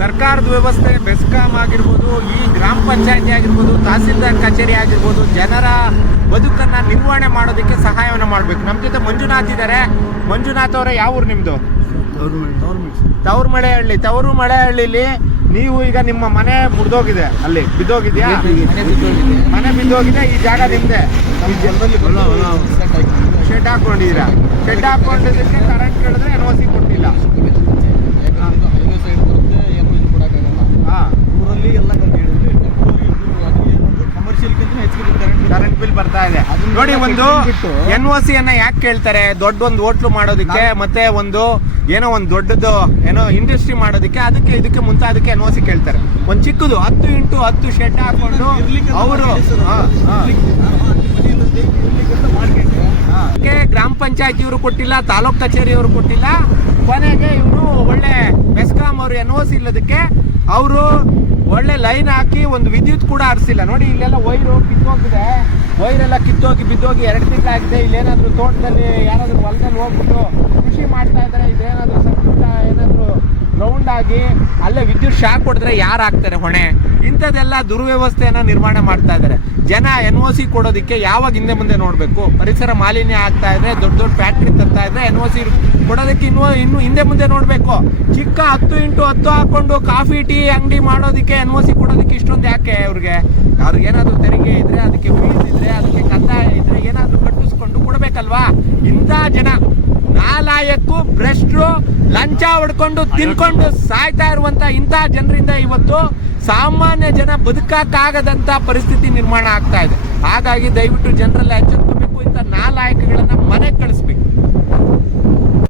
ಸರ್ಕಾರದ ವ್ಯವಸ್ಥೆ ಬೆಸ್ಕಾಂ ಆಗಿರ್ಬೋದು, ಈ ಗ್ರಾಮ ಪಂಚಾಯತಿ ಆಗಿರ್ಬೋದು, ತಹಸೀಲ್ದಾರ್ ಕಚೇರಿ ಆಗಿರ್ಬೋದು, ಜನರ ಬದುಕನ್ನು ನಿರ್ವಹಣೆ ಮಾಡೋದಕ್ಕೆ ಸಹಾಯವನ್ನು ಮಾಡಬೇಕು. ನಮ್ಮ ಜೊತೆ ಮಂಜುನಾಥ್ ಇದ್ದಾರೆ. ಮಂಜುನಾಥ್ ಅವರೇ, ಯಾವ ಊರು ನಿಮ್ಮದು? ತವರು ಮಳೆಹಳ್ಳಿಲಿ ನೀವು ಈಗ ನಿಮ್ಮ ಮನೆ ಮುರಿದೋಗಿದೆ, ಅಲ್ಲಿ ಬಿದ್ದೋಗಿದ್ಯಾ? ಮನೆ ಬಿದ್ದೋಗಿದೆ. ಈ ಜಾಗ ನಿಮ್ದೆ? ಶೆಡ್ ಹಾಕೊಂಡಿದ್ದೀರಾ? ಶೆಡ್ ಹಾಕೊಂಡಿದ್ದಕ್ಕೆ ಕರೆಂಟ್ ಕೇಳಿದ್ರೆ NOC ಕೊಟ್ಟಿಲ್ಲ. ಊರಲ್ಲಿ ಎಲ್ಲ ಕರೆಂಟ್ ಬಿಲ್ ಬರ್ತಾ ಇದೆ ನೋಡಿ. ಒಂದು NOC ಅನ್ನ ಯಾಕೆ ಕೇಳ್ತಾರೆ? ದೊಡ್ಡ ಒಂದು ಹೋಟ್ಲು ಮಾಡೋದಕ್ಕೆ, ಮತ್ತೆ ಒಂದು ಏನೋ ಒಂದು ದೊಡ್ಡದು ಏನೋ ಇಂಡಸ್ಟ್ರಿ ಮಾಡೋದಕ್ಕೆ, ಅದಕ್ಕೆ ಇದಕ್ಕೆ ಮುಂತಾದಕ್ಕೆ NOC ಕೇಳ್ತಾರೆ. ಒಂದು ಚಿಕ್ಕದು 10x10 ಶೆಡ್ ಹಾಕೊಂಡು ಅವರು ಗ್ರಾಮ ಪಂಚಾಯತಿಯವರು ಕೊಟ್ಟಿಲ್ಲ, ತಾಲೂಕ್ ಕಚೇರಿಯವರು ಕೊಟ್ಟಿಲ್ಲ. ಕೊನೆಗೆ ಇವನು ಒಳ್ಳೆ ಬೆಸ್ಕಾಂ ಅವರು NOC ಇಲ್ಲದಕ್ಕೆ ಅವರು ಒಳ್ಳೆ ಲೈನ್ ಹಾಕಿ ಒಂದು ವಿದ್ಯುತ್ ಕೂಡ ಹರಿಸಿಲ್ಲ ನೋಡಿ. ಇಲ್ಲೆಲ್ಲ ವೈರು ಕಿತ್ತೋಗಿದೆ, ವೈರೆಲ್ಲ ಕಿತ್ತೋಗಿ ಬಿದ್ದೋಗಿ 2 ತಿಂಗಳಾಗಿದೆ. ಇಲ್ಲೇನಾದ್ರೂ ತೋಟದಲ್ಲಿ ಯಾರಾದ್ರೂ ಹೊಲದಲ್ಲಿ ಹೋಗ್ಬಿಟ್ಟು ಕೃಷಿ ಮಾಡ್ತಾ ಇದ್ದಾರೆ, ಇದೇನಾದ್ರೂ ಸಂಪುಟ ಏನಾದ್ರು ಗ್ರೌಂಡ್ ಆಗಿ ಅಲ್ಲೇ ವಿದ್ಯುತ್ ಶಾಕ್ ಹೊಡೆದ್ರೆ ಯಾರು ಹಾಕ್ತಾರೆ ಹೊಣೆ? ಇಂಥದ್ದೆಲ್ಲ ದುರ್ವ್ಯವಸ್ಥೆಯನ್ನ ನಿರ್ಮಾಣ ಮಾಡ್ತಾ ಇದ್ದಾರೆ. ಜನ NOC ಕೊಡೋದಕ್ಕೆ ಯಾವಾಗ ಹಿಂದೆ ಮುಂದೆ ನೋಡಬೇಕು? ಪರಿಸರ ಮಾಲಿನ್ಯ ಆಗ್ತಾ ಇದ್ರೆ, ದೊಡ್ಡ ದೊಡ್ಡ ಫ್ಯಾಕ್ಟ್ರಿ ತರ್ತಾ ಇದ್ರೆ NOC ಕೊಡೋದಕ್ಕೆ ಇನ್ನು ಹಿಂದೆ ಮುಂದೆ ನೋಡಬೇಕು. ಚಿಕ್ಕ 10x10 ಹಾಕೊಂಡು ಕಾಫಿ ಟೀ ಅಂಗಡಿ ಮಾಡೋದಕ್ಕೆ NOC ಕೊಡೋದಕ್ಕೆ ಇಷ್ಟೊಂದು ಯಾಕೆ? ಅವ್ರಿಗೇನಾದ್ರೂ ತೆರಿಗೆ ಇದ್ರೆ, ಅದಕ್ಕೆ ಫೀಸ್ ಇದ್ರೆ, ಅದಕ್ಕೆ ಕಂದಾಯ ಇದ್ರೆ ಏನಾದ್ರೂ ಕಟ್ಟಿಸ್ಕೊಂಡು ಕೊಡ್ಬೇಕಲ್ವಾ? ಇಂಥ ಜನ ನಾಲಾಯಕ್ಕೂ ಭ್ರಷ್ಟರು, ಲಂಚ ಹೊಡ್ಕೊಂಡು ತಿನ್ಕೊಂಡು ಸಾಯ್ತಾ ಇರುವಂತ ಇಂಥ ಜನರಿಂದ ಇವತ್ತು ಸಾಮಾನ್ಯ ಜನ ಬದುಕಕ್ಕಾಗದಂತ ಪರಿಸ್ಥಿತಿ ನಿರ್ಮಾಣ ಆಗ್ತಾ ಇದೆ. ಹಾಗಾಗಿ ದಯವಿಟ್ಟು ಜನರೆಲ್ಲ ಎಚ್ಚೆತ್ಕೋಬೇಕು. ಇಂಥ ನಾಲಾಯಕಗಳನ್ನ ಮನೆಗೆ ಕಳಿಸ್ಬೇಕು.